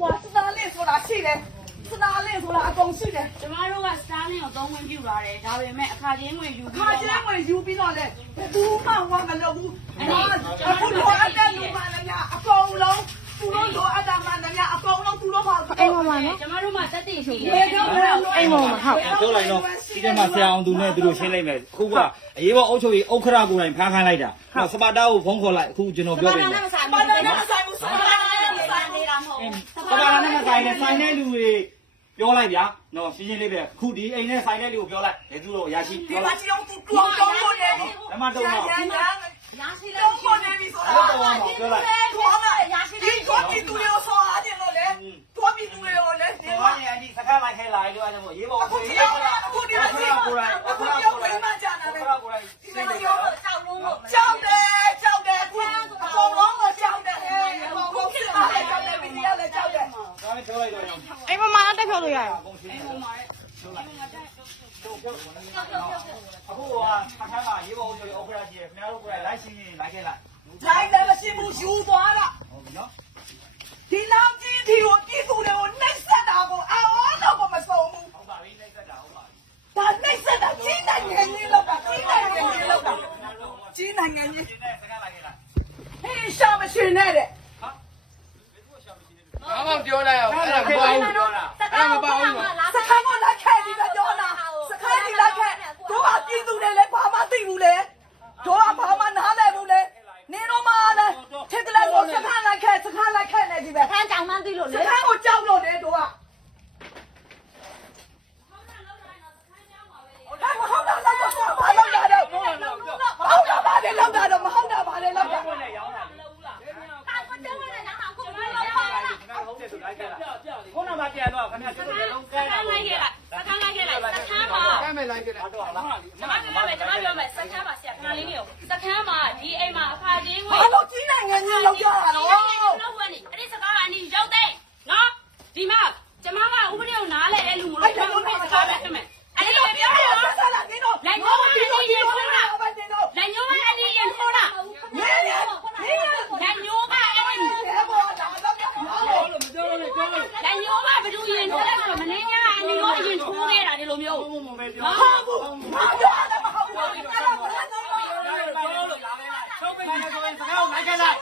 哇，是哪里说哪去的？是哪里说哪公司的？ကျမတို့ကစတားလင်းကိုသုံးဝင်ပြလာတယ်ဒါပေမဲ့အခါချင်းဝင်ယူပြီး 他今晚有比那嘞，都嘛我个了不？不罗阿达路嘛人家阿公龙，不罗阿达嘛人家阿公龙，不罗嘛。အိမ်ပေါ်မှာနော် ကျမတို့မှတက်တည်ရှိတယ် အိမ်ပေါ်မှာဟုတ် ပြောလိုက်တော့ဒီထဲမှာဆရာအောင်သူနဲ့သူတို့ရှင်းလိုက်မယ်အခုကအရေးပေါ်အုပ်ချုပ်ရေးဥက္ခရာကိုယ်တိုင်ဖမ်းခိုင်းလိုက်တာဟုတ်စပါတာကိုဖုန်းခေါ်လိုက်အခုကျွန်တော်ပြောပြမယ် 把那那ဆိုင်မှုဆိုင်ပါလား နေတာမဟုတ် စပါတာနဲ့ဆိုင်နဲ့ဆိုင်တဲ့လူတွေပြောလိုက်ဗျာနော်ရှင်းရှင်းလေးပဲအခုဒီအိမ်နဲ့ဆိုင်တဲ့လူကိုပြောလိုက်လေသူတို့ရရှိ ဒီ ပြော မှာ လိုက် ကြည့်အောင်သူတောင်းတောင်းနေပြီ ဓမ္မတော့တော့ ရရှိလဲတောင်းနေပြီဆိုတာ အဲ့တော့ပြောလိုက် ထောင်းလာရရှိဒီတော့ဒီသူရောဆောအားတယ်လို့လေတော့ဒီသူရောလေဒီ ဒီ မှာ မှာအဒီစကားလိုက်ခဲလာလို့အဲ့ဒါမို့ရေးပေါ် အခုဒီအခုဒီမှာစီကိုယ်တိုင်အခုဒီဝိမကြတာလေ ကိုယ်တိုင် ဒီမှာရောကြောက်တယ်အခုအကုန်လုံးကိုကြောက်တယ်အကုန်လုံးဖြစ်လာတယ်ကြောက်တယ်ပြည်ရလည်းကြောက်တယ် ဒါနဲ့ပြောလိုက်တော့ အိမ်ပေါ်မှာတက်ဖြုတ်လို့ရတယ် အခုကအခါကရေးပေါ်အုပ်ချုပ်ရေးဥက္ခရာကြီးခင်ဗျားတို့ကိုယ်တိုင်လိုက်ရှင်းရင်လိုက်ခဲ့လိုက် လိုက်လည်းမရှိဘူးယူသွားတာ ဟုတ်ပြီနော် ဒီလောက်ကြီးဒီကိုပြည်သူတွေကိုနှိပ်စက်တာကိုအော်တော့မဆုံးဘူး ဟုတ်ပါပြီနှိမ့်သက်တာဟုတ်ပါပြီ ဒါနှိပ်စက်တာကြီးနိုင်ငံကြီးလောက်တာကြီးနိုင်ငံကြီးလောက်တာကြီးနိုင်ငံကြီး ရှင်းတဲ့စကားလိုက်ခဲ့လိုက် ဟေးရှာမရှိနဲ့တဲ့ ဘာမှပြောလိုက်အောင်အဲ့ဒါမပေါ့ဘူးပြောတာအဲ့ဒါမပေါ့ဘူးနော် စခန်းကလိုက်ခဲ့ပြီးတော့ပြောတာစခန်းကြီးလိုက်ခဲ့တို့ကပြည်သူတွေလည်းဘာမှသိဘူးလေတို့ကဘာမှနားလည်ဘူးလေနင်တို့မှလည်းထစ်ကလေးကိုစခန်းလိုက်ခဲ့နေကြီးပဲ ခန်းကြောင်မှန်းသိလို့ စ လေ ခန်းကိုကြောက်လို့လေတို့ကဟုတ်တာလောက်တော့ဘာလောက်တာတော့ဟုတ်တာပါလေလောက်တာတော့မဟုတ်တာပါလေလောက်တာ ကိုယ်နဲ့ရောင်းတာလေ ဟုတ်တယ်ဝင်နေတာဟာကိုမလို့ ခင်ဗျားဟုတ်တယ်ဆိုလိုက်ခဲ့လိုက်ခုနကပြန်တော့ခင်ဗျားတို့လည်းလုံးကဲ စခန်းလိုက်ခဲ့လိုက်စခန်းလိုက်ခဲ့လိုက်စခန်းမှာ ကဲမဲ့လိုက်ကြတယ် တော့လား ကျမပြောမယ်စခန်းမှာဆရာခဏလေးနေကိုစခန်းမှာဒီအိမ်မှာအခါချင်းဝင် ဘာလို့ကြီးနိုင်ငံကြီးလောက်ကြတာတော့ လောက်ဝင်နေအဲ့ဒီစကားကအနီးရောက်တဲ့နော်ဒီမှာကျမကဥပဒေကိုနားလဲတဲ့လူမလို့ကျွန်တော်စကားပဲပြမယ်အဲ့ဒီလိုပြောရအောင် ဆက်လာနေတော့လက်ညှိုးအနီးရင်ထိုးတာ လက်ညိုးကအနီးရင်ထိုးတာ နေနေနေ လက်ညိုးကအဲ့ဒီ နေပေါ်လာတော့ လို့မပြောလို့ပြောလို့ လက်ညိုးကဘယ်သူရင်ထိုးလဲဆိုတော့မနေညာအနီးတော့ရင်ထိုးခဲ့တာဒီလိုမျိုး ဘုံဘုံပဲပြော ဟာဘူးဟာပြောတယ်မဟုတ်ဘူးအဲ့ဒါဘာလို့ ပြောလို့လာခဲ့လိုက်ချုပ်ပိတ်နေဆိုရင်စကားကိုလိုက်ခဲ့လိုက်